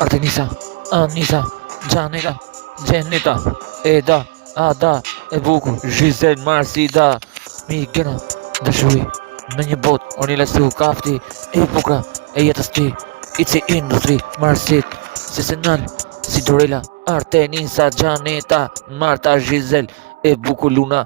Artemisa, Anisa, Janeta, Jeneta, Eda, Ada, e bukur, Giselle Marsida, Migena, dëshuri, në një bot, unë i lesu kafti, e bukra, e jetës ti, i ci industri, Marsit, Sesenal, Sidorella, Artemisa, Janeta, Marta, Giselle, e bukur Luna,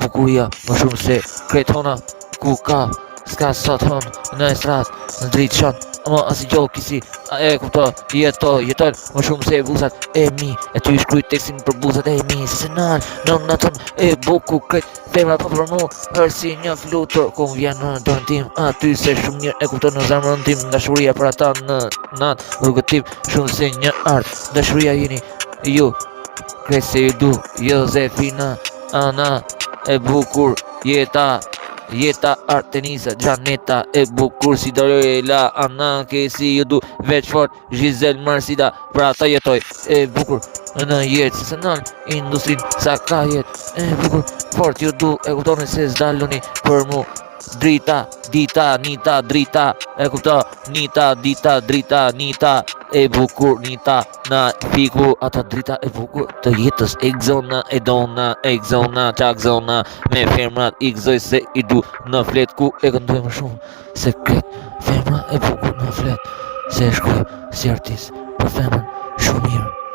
bukuria, më shumë se Kretona, ku ka, s'ka sot hon, në estrat, në dritë shanë, ama asi gjohë kisi, e kupto, jeton, më shumë se buzat e mi, e ty shkruj tekstin për buzat e mi, se nal, në natën e buku krejt, femra pa për mu, hërë një flutur, ku më vjen në dorën tim, aty se shumë mirë e kupto në zemrën tim, dashuria për ata në natë, rrugët tim, shumë se një art, dashuria jeni, ju, krejt se ju du, Josefina, Ana, e bukur, Jeta, Artemisa, Janeta, e bukur Sidorella, Ana, ke si ju du, veç fort, Giselle Marsida, pra ata jetoj, e bukur, në jetë, se nën, industrin, sa ka jetë, e bukur, fort ju du, e kuptoni se s'dalluni për mu, drita, dita, nita, drita, e kupto, nita, dita, drita, nita, e bukur, nita, na fiku, ata drita e bukur të jetës, egzona, edona, egzona, qakzona, me femrat, i gëzoj se i du në flet ku e këndoj më shumë, se kret, femra e bukur në flet, se shkruaj si artist, për femrën, shumë mirë.